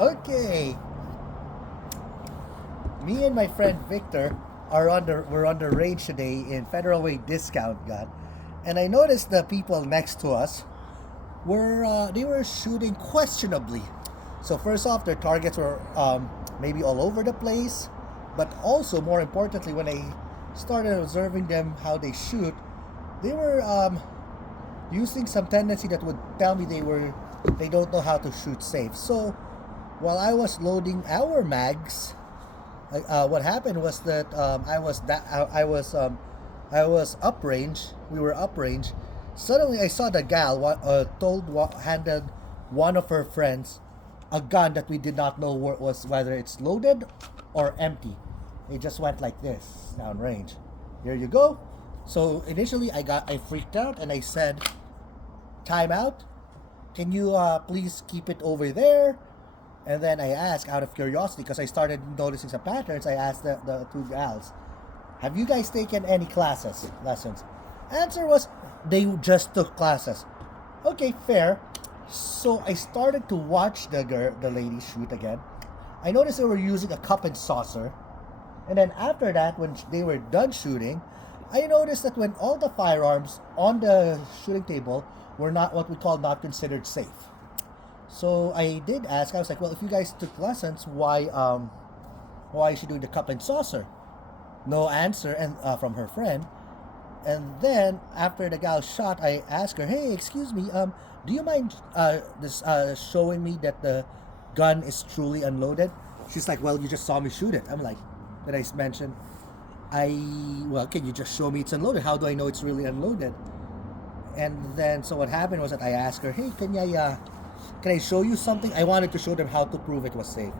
Okay, me and my friend Victor we're on the range today in Federal Way Discount Gun, and I noticed the people next to us were they were shooting questionably. So first off, their targets were maybe all over the place, but also more importantly, when I started observing them how they shoot, they were using some tendency that would tell me they don't know how to shoot safe. So while I was loading our mags, what happened was that I was uprange. We were uprange. Suddenly, I saw the gal handed one of her friends a gun that we did not know was whether it's loaded or empty. It just went like this downrange. Here you go. So initially, I freaked out and I said, "Time out. Can you please keep it over there?" And then I asked, out of curiosity, because I started noticing some patterns, I asked the two gals, "Have you guys taken any lessons?" Answer was, they just took classes. Okay, fair. So I started to watch the lady shoot again. I noticed they were using a cup and saucer. And then after that, when they were done shooting, I noticed that when all the firearms on the shooting table were not what we call not considered safe. So I did ask. I was like, "Well, if you guys took lessons, why is she doing the cup and saucer?" No answer, and from her friend. And then after the gal shot, I asked her, "Hey, excuse me, do you mind showing me that the gun is truly unloaded?" She's like, "Well, you just saw me shoot it." I'm like, then I mentioned, can you just show me it's unloaded? How do I know it's really unloaded?" And then, so what happened was that I asked her, "Hey, can I show you something?" I wanted to show them how to prove it was safe.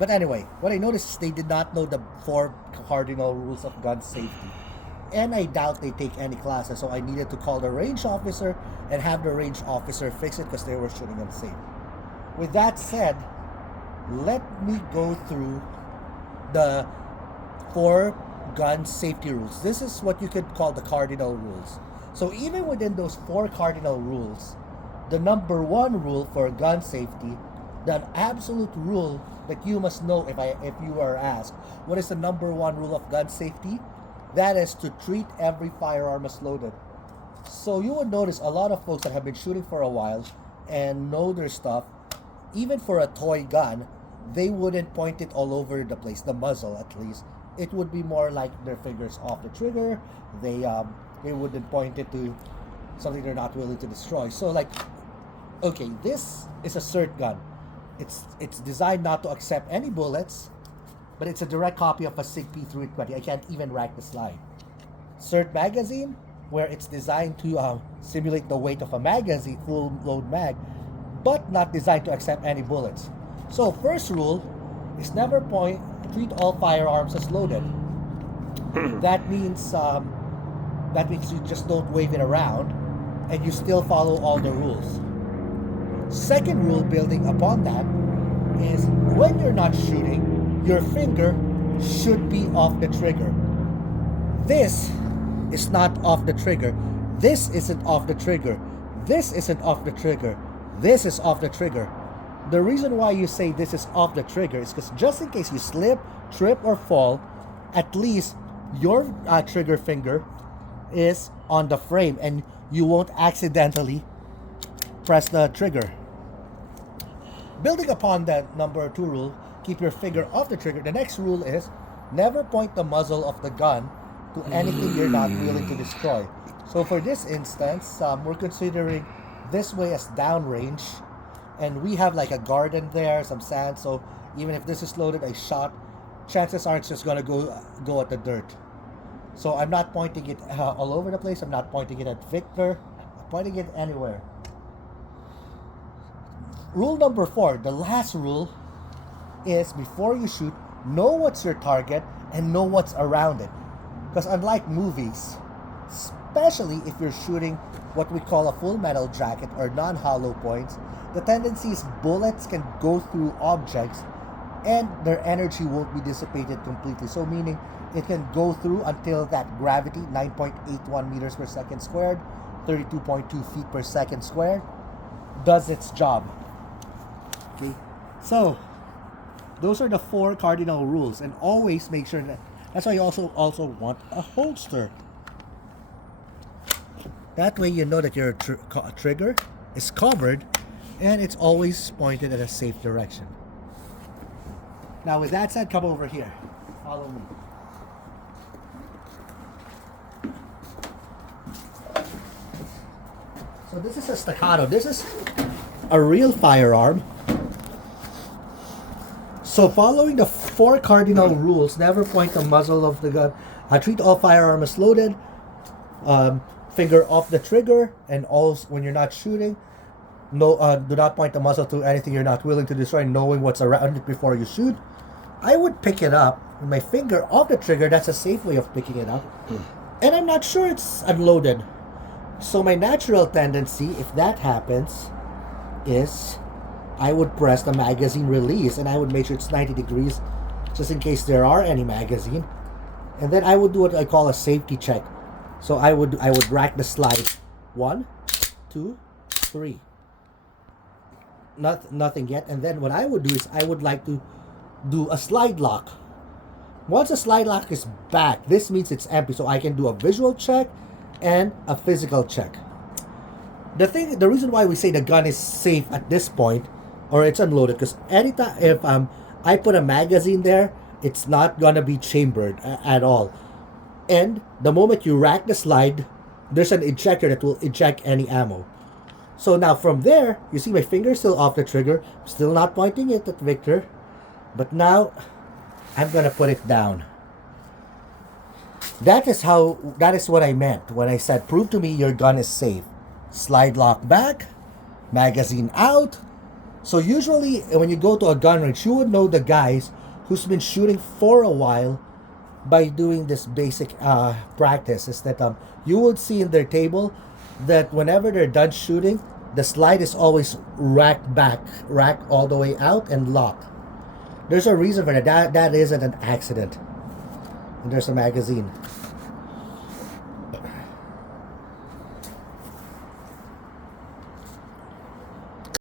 But anyway, what I noticed is they did not know the four cardinal rules of gun safety. And I doubt they take any classes, so I needed to call the range officer and have the range officer fix it because they were shooting unsafe. With that said, let me go through the four gun safety rules. This is what you could call the cardinal rules. So even within those four cardinal rules, the number one rule for gun safety, the absolute rule that you must know if you are asked, what is the number one rule of gun safety? That is to treat every firearm as loaded. So you would notice a lot of folks that have been shooting for a while and know their stuff, even for a toy gun, they wouldn't point it all over the place, the muzzle at least. It would be more like their fingers off the trigger. They wouldn't point it to something they're not willing to destroy. So like, okay, this is a cert gun. It's designed not to accept any bullets, but it's a direct copy of a SIG P320. I can't even rack the slide. Cert magazine, where it's designed to simulate the weight of a magazine, full load mag, but not designed to accept any bullets. So first rule is treat all firearms as loaded. That means you just don't wave it around, and you still follow all the rules. Second rule, building upon that, is when you're not shooting, your finger should be off the trigger. This is not off the trigger. This isn't off the trigger. This isn't off the trigger. This is off the trigger. The reason why you say this is off the trigger is because just in case you slip, trip, or fall, at least your trigger finger is on the frame and you won't accidentally press the trigger. Building upon that number two rule, keep your finger off the trigger. The next rule is never point the muzzle of the gun to anything you're not willing to destroy. So for this instance, we're considering this way as downrange, and we have like a garden there, some sand. So even if this is loaded, I shot, chances are it's just gonna go at the dirt. So I'm not pointing it all over the place. I'm not pointing it at Victor. I'm pointing it anywhere. Rule number four, the last rule, is before you shoot, know what's your target and know what's around it. Because unlike movies, especially if you're shooting what we call a full metal jacket or non-hollow points, the tendency is bullets can go through objects and their energy won't be dissipated completely. So meaning it can go through until that gravity, 9.81 meters per second squared, 32.2 feet per second squared, does its job. Okay, so Those are the 4 cardinal rules, and always make sure that. That's why you also want a holster. That way you know that your trigger is covered, and it's always pointed at a safe direction. Now, with that said, come over here. Follow me. So this is a staccato. This is a real firearm. So following the 4 cardinal rules, never point the muzzle of the gun. Treat all firearm as loaded. Finger off the trigger, and also when you're not shooting, no, do not point the muzzle to anything you're not willing to destroy, knowing what's around it before you shoot. I would pick it up with my finger off the trigger. That's a safe way of picking it up. And I'm not sure it's unloaded. So my natural tendency, if that happens, is I would press the magazine release, and I would make sure it's 90 degrees just in case there are any magazine. And then I would do what I call a safety check. So I would rack the slide. 1, 2, 3. Nothing yet. And then what I would do is I would like to do a slide lock. Once a slide lock is back, this means it's empty. So I can do a visual check and a physical check. The reason why we say the gun is safe at this point, or it's unloaded, because anytime if I put a magazine there, it's not gonna be chambered at all. And the moment you rack the slide, there's an ejector that will eject any ammo. So now from there, you see my finger still off the trigger, still not pointing it at Victor, but now I'm gonna put it down. That is what I meant when I said, prove to me your gun is safe. Slide lock back, magazine out. So usually when you go to a gun range, you would know the guys who's been shooting for a while by doing this basic practice. Is that you would see in their table that whenever they're done shooting, the slide is always racked all the way out and locked. There's a reason for that. That isn't an accident. And there's a magazine.